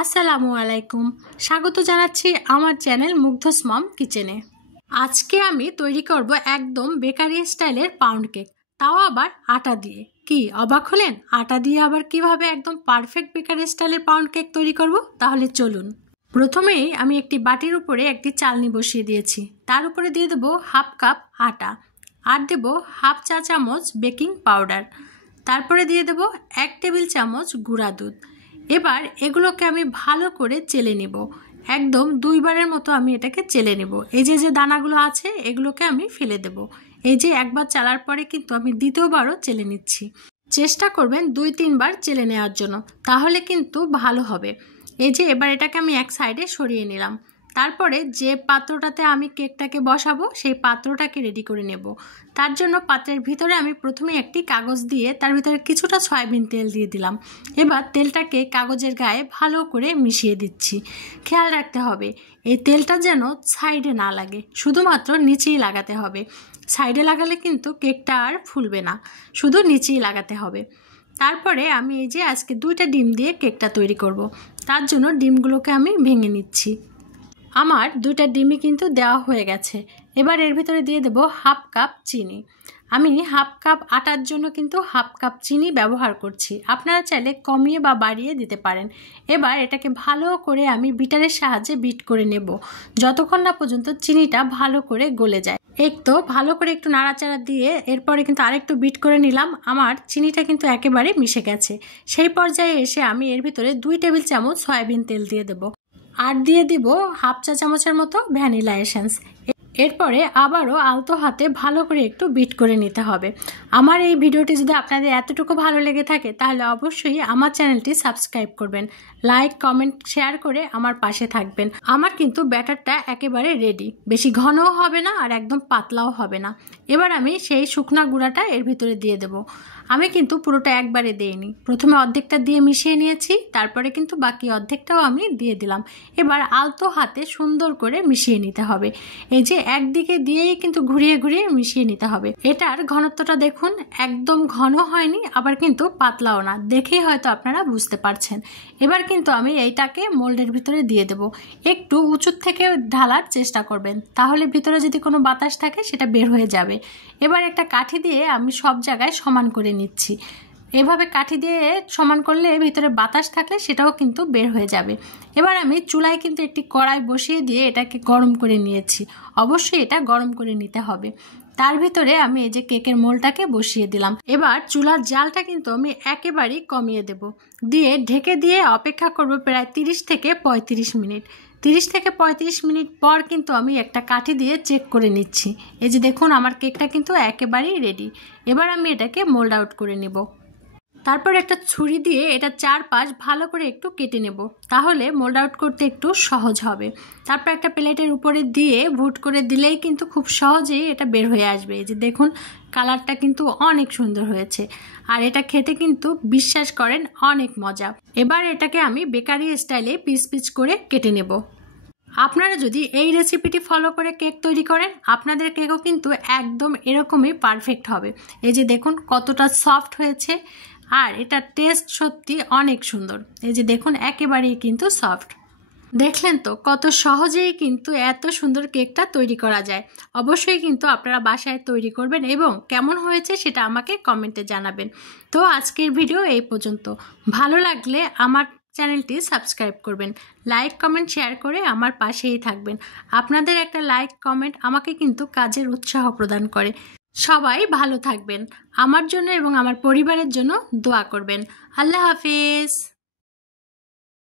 আসসালামু আলাইকুম। স্বাগত জানাচ্ছি আমার চ্যানেল মুগ্ধস মম কিচেনে। আজকে আমি তৈরি করব একদম বেকারি স্টাইলের পাউন্ড কেক, তাও আবার আটা দিয়ে। কি অবাক হলেন? আটা দিয়ে আবার কিভাবে একদম পারফেক্ট বেকারি স্টাইলের পাউন্ড কেক তৈরি করব? তাহলে চলুন। প্রথমেই আমি একটি বাটির উপরে একটি চালনি বসিয়ে দিয়েছি। তার উপরে দিয়ে দেবো হাফ কাপ আটা, আর দেবো হাফ চা চামচ বেকিং পাউডার, তারপরে দিয়ে দেবো 1 টেবিল চামচ গুঁড়া দুধ। এবার এগুলোকে আমি ভালো করে চেলে নেব, একদম 2 বারের মতো আমি এটাকে চেলে নেব। এই যে দানাগুলো আছে এগুলোকে আমি ফেলে দেব। এই যে একবার চালার পরে কিন্তু আমি দ্বিতীয়বারও চেলে নিচ্ছি। চেষ্টা করবেন 2-3 বার চেলে নেওয়ার জন্য, তাহলে কিন্তু ভালো হবে। এই যে এবার এটাকে আমি এক সাইডে সরিয়ে নিলাম। তারপরে যে পাত্রটাতে আমি কেকটাকে বসাবো সেই পাত্রটাকে রেডি করে নেব। তার জন্য পাত্রের ভিতরে আমি প্রথমে একটি কাগজ দিয়ে তার ভিতরে কিছুটা সয়াবিন তেল দিয়ে দিলাম। এবার তেলটাকে কাগজের গায়ে ভালো করে মিশিয়ে দিচ্ছি। খেয়াল রাখতে হবে এই তেলটা যেন সাইডে না লাগে, শুধুমাত্র নিচেই লাগাতে হবে। সাইডে লাগালে কিন্তু কেকটা আর ফুলবে না, শুধু নিচেই লাগাতে হবে। তারপরে আমি এই যে আজকে 2টা ডিম দিয়ে কেকটা তৈরি করব। তার জন্য ডিমগুলোকে আমি ভেঙে নিচ্ছি। আমার 2টা ডিমই কিন্তু দেওয়া হয়ে গেছে। এবার এর ভিতরে দিয়ে দেব হাফ কাপ চিনি। আমি হাফ কাপ আটার জন্য কিন্তু হাফ কাপ চিনি ব্যবহার করছি, আপনারা চাইলে কমিয়ে বা বাড়িয়ে দিতে পারেন। এবার এটাকে ভালো করে আমি বিটারের সাহায্যে বিট করে নেব, যতক্ষণ না পর্যন্ত চিনিটা ভালো করে গলে যায়। একটু ভালো করে একটু নাড়াচাড়া দিয়ে এরপরে কিন্তু আরেকটু বিট করে নিলাম। আমার চিনিটা কিন্তু একেবারে মিশে গেছে। সেই পর্যায়ে এসে আমি এর ভিতরে 2 টেবিল চামচ সয়াবিন তেল দিয়ে দেব, আর দিয়ে দিব হাফ চা চামচের মতো ভ্যানিলা এসেন্স। এরপরে আবারও আলতো হাতে ভালো করে একটু বিট করে নিতে হবে। আমার এই ভিডিওটি যদি আপনাদের এতটুকু ভালো লেগে থাকে তাহলে অবশ্যই আমার চ্যানেলটি সাবস্ক্রাইব করবেন, লাইক কমেন্ট শেয়ার করে আমার পাশে থাকবেন। আমার কিন্তু ব্যাটারটা একেবারে রেডি, বেশি ঘনও হবে না আর একদম পাতলাও হবে না। এবার আমি সেই শুকনা গুঁড়াটা এর ভিতরে দিয়ে দেব। আমি কিন্তু পুরোটা একবারে দিইনি, প্রথমে অর্ধেকটা দিয়ে মিশিয়ে নিয়েছি, তারপরে কিন্তু বাকি অর্ধেকটাও আমি দিয়ে দিলাম। এবার আলতো হাতে সুন্দর করে মিশিয়ে নিতে হবে। এই যে একদিকে দিয়েই কিন্তু ঘুরিয়ে ঘুরিয়ে মিশিয়ে নিতে হবে। এটার ঘনত্বটা দেখুন, একদম ঘন হয়নি আবার কিন্তু পাতলাও না, দেখেই হয়তো আপনারা বুঝতে পারছেন। এবার কিন্তু আমি এইটাকে মোল্ডের ভিতরে দিয়ে দেব। একটু উঁচু থেকে ঢালার চেষ্টা করবেন, তাহলে ভিতরে যদি কোনো বাতাস থাকে সেটা বের হয়ে যাবে। এবার একটা কাঠি দিয়ে আমি সব জায়গায় সমান করে নিচ্ছি। এভাবে কাঠি দিয়ে সমান করলে ভিতরে বাতাস থাকলে সেটাও কিন্তু বের হয়ে যাবে। এবার আমি চুলায় কিন্তু একটি কড়াই বসিয়ে দিয়ে এটাকে গরম করে নিয়েছি। অবশ্যই এটা গরম করে নিতে হবে। তার ভিতরে আমি এই যে কেকের মোলটাকে বসিয়ে দিলাম। এবার চুলার জালটা কিন্তু আমি একেবারেই কমিয়ে দেব, দিয়ে ঢেকে দিয়ে অপেক্ষা করব প্রায় 30 থেকে 35 মিনিট। 30 থেকে 35 মিনিট পর কিন্তু আমি একটা কাঠি দিয়ে চেক করে নিচ্ছি। এই যে দেখুন আমার কেকটা কিন্তু একেবারেই রেডি। এবার আমি এটাকে মোল্ড আউট করে নেব। তারপর একটা ছুরি দিয়ে এটা চারপাশ ভালো করে একটু কেটে নেব, তাহলে মোল্ড আউট করতে একটু সহজ হবে। তারপর একটা প্লেটের উপরে দিয়ে ভুট করে দিলেই কিন্তু খুব সহজেই এটা বের হয়ে আসবে। এই যে দেখুন কালারটা কিন্তু অনেক সুন্দর হয়েছে, আর এটা খেতে কিন্তু বিশ্বাস করেন অনেক মজা। এবার এটাকে আমি বেকারি স্টাইলে পিস পিস করে কেটে নেব। আপনারা যদি এই রেসিপিটি ফলো করে কেক তৈরি করেন আপনাদের কেকও কিন্তু একদম এরকমই পারফেক্ট হবে। এই যে দেখুন কতটা সফট হয়েছে, আর এটা টেস্ট সত্যি অনেক সুন্দর। এই যে দেখুন একেবারেই কিন্তু সফট। দেখলেন তো কত সহজেই কিন্তু এত সুন্দর কেকটা তৈরি করা যায়। অবশ্যই কিন্তু আপনারা বাসায় তৈরি করবেন এবং কেমন হয়েছে সেটা আমাকে কমেন্টে জানাবেন। তো আজকের ভিডিও এই পর্যন্ত। ভালো লাগলে আমার চ্যানেলটি সাবস্ক্রাইব করবেন, লাইক কমেন্ট শেয়ার করে আমার পাশেই থাকবেন। আপনাদের একটা লাইক কমেন্ট আমাকে কিন্তু কাজের উৎসাহ প্রদান করে। সবাই ভালো থাকবেন, আমার জন্য এবং আমার পরিবারের জন্য দোয়া করবেন। আল্লাহ হাফেজ।